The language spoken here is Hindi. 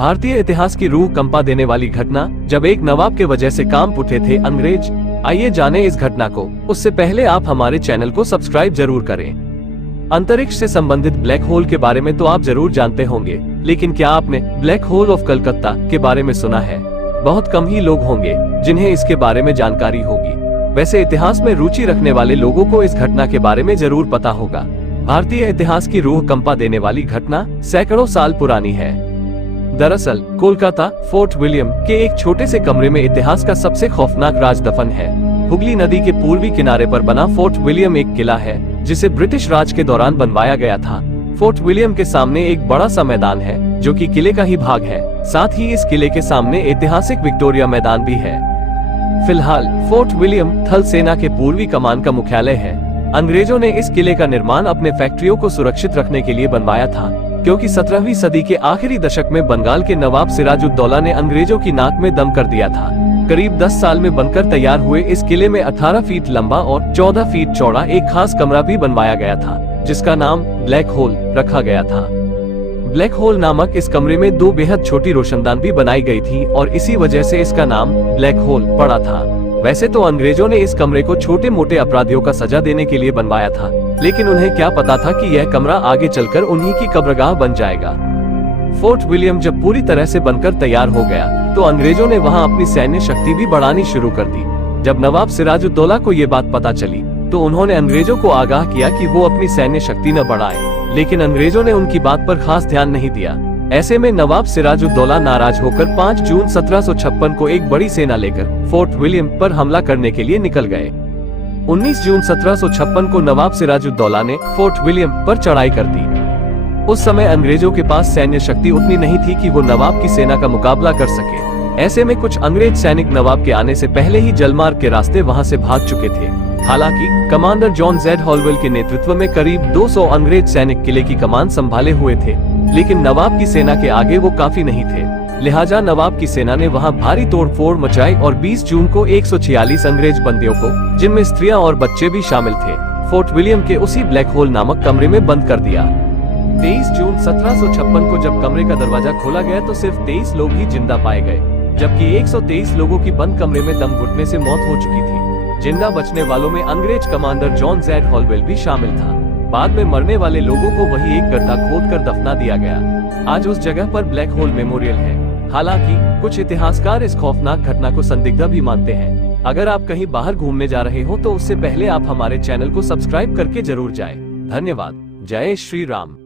भारतीय इतिहास की रूह कंपा देने वाली घटना, जब एक नवाब के वजह से काम उठे थे अंग्रेज। आइए जाने इस घटना को। उससे पहले आप हमारे चैनल को सब्सक्राइब जरूर करें। अंतरिक्ष से संबंधित ब्लैक होल के बारे में तो आप जरूर जानते होंगे, लेकिन क्या आपने ब्लैक होल ऑफ कलकत्ता के बारे में सुना है? बहुत कम ही लोग होंगे जिन्हें इसके बारे में जानकारी होगी। वैसे इतिहास में रुचि रखने वाले लोगों को इस घटना के बारे में जरूर पता होगा। भारतीय इतिहास की रूह कंपा देने वाली घटना सैकड़ों साल पुरानी है। दरअसल कोलकाता फोर्ट विलियम के एक छोटे से कमरे में इतिहास का सबसे खौफनाक राज दफन है। हुगली नदी के पूर्वी किनारे पर बना फोर्ट विलियम एक किला है जिसे ब्रिटिश राज के दौरान बनवाया गया था। फोर्ट विलियम के सामने एक बड़ा सा मैदान है जो कि किले का ही भाग है। साथ ही इस किले के सामने ऐतिहासिक विक्टोरिया मैदान भी है। फिलहाल फोर्ट विलियम थल सेना के पूर्वी कमान का मुख्यालय है। अंग्रेजों ने इस किले का निर्माण अपने फैक्ट्रियों को सुरक्षित रखने के लिए बनवाया था, क्योंकि 17वीं सदी के आखिरी दशक में बंगाल के नवाब सिराजुद्दौला ने अंग्रेजों की नाक में दम कर दिया था। करीब 10 साल में बनकर तैयार हुए इस किले में 18 फीट लंबा और 14 फीट चौड़ा एक खास कमरा भी बनवाया गया था, जिसका नाम ब्लैक होल रखा गया था। ब्लैक होल नामक इस कमरे में 2 बेहद छोटी रोशनदान भी बनाई गई थी और इसी वजह से इसका नाम ब्लैक होल पड़ा था। वैसे तो अंग्रेजों ने इस कमरे को छोटे मोटे अपराधियों का सजा देने के लिए बनवाया था, लेकिन उन्हें क्या पता था कि यह कमरा आगे चलकर उन्हीं की कब्रगाह बन जाएगा। फोर्ट विलियम जब पूरी तरह से बनकर तैयार हो गया तो अंग्रेजों ने वहां अपनी सैन्य शक्ति भी बढ़ानी शुरू कर दी। जब नवाब सिराजुद्दौला को ये बात पता चली तो उन्होंने अंग्रेजों को आगाह किया कि वो अपनी सैन्य शक्ति न बढ़ाएं, लेकिन अंग्रेजों ने उनकी बात पर खास ध्यान नहीं दिया। ऐसे में नवाब सिराजुद्दौला नाराज होकर 5 जून 1756 को एक बड़ी सेना लेकर फोर्ट विलियम पर हमला करने के लिए निकल गए। 19 जून 1756 को नवाब सिराजुद्दौला ने फोर्ट विलियम पर चढ़ाई कर दी। उस समय अंग्रेजों के पास सैन्य शक्ति उतनी नहीं थी कि वो नवाब की सेना का मुकाबला कर सके। ऐसे में कुछ अंग्रेज सैनिक नवाब के आने से पहले ही जलमार्ग के रास्ते वहां से भाग चुके थे। हालांकि कमांडर जॉन जेड हॉलवेल के नेतृत्व में करीब 200 अंग्रेज सैनिक किले की कमान संभाले हुए थे, लेकिन नवाब की सेना के आगे वो काफी नहीं थे। लिहाजा नवाब की सेना ने वहां भारी तोड़फोड़ मचाई और 20 जून को 146 अंग्रेज बंदियों को, जिनमें स्त्रियां और बच्चे भी शामिल थे, फोर्ट विलियम के उसी ब्लैक होल नामक कमरे में बंद कर दिया। 23 जून 1756 को जब कमरे का दरवाजा खोला गया तो सिर्फ 23 लोग ही जिंदा पाए गए, जबकि 123 लोगों की बंद कमरे में दम घुटने से मौत हो चुकी थी। जिंदा बचने वालों में अंग्रेज कमांडर जॉन जेड हॉलवेल भी शामिल था। बाद में मरने वाले लोगों को वही एक गड्ढा खोदकर दफना दिया गया। आज उस जगह पर ब्लैक होल मेमोरियल है। हालांकि कुछ इतिहासकार इस खौफनाक घटना को संदिग्ध भी मानते हैं। अगर आप कहीं बाहर घूमने जा रहे हो तो उससे पहले आप हमारे चैनल को सब्सक्राइब करके जरूर जाएं। धन्यवाद। जय श्री राम।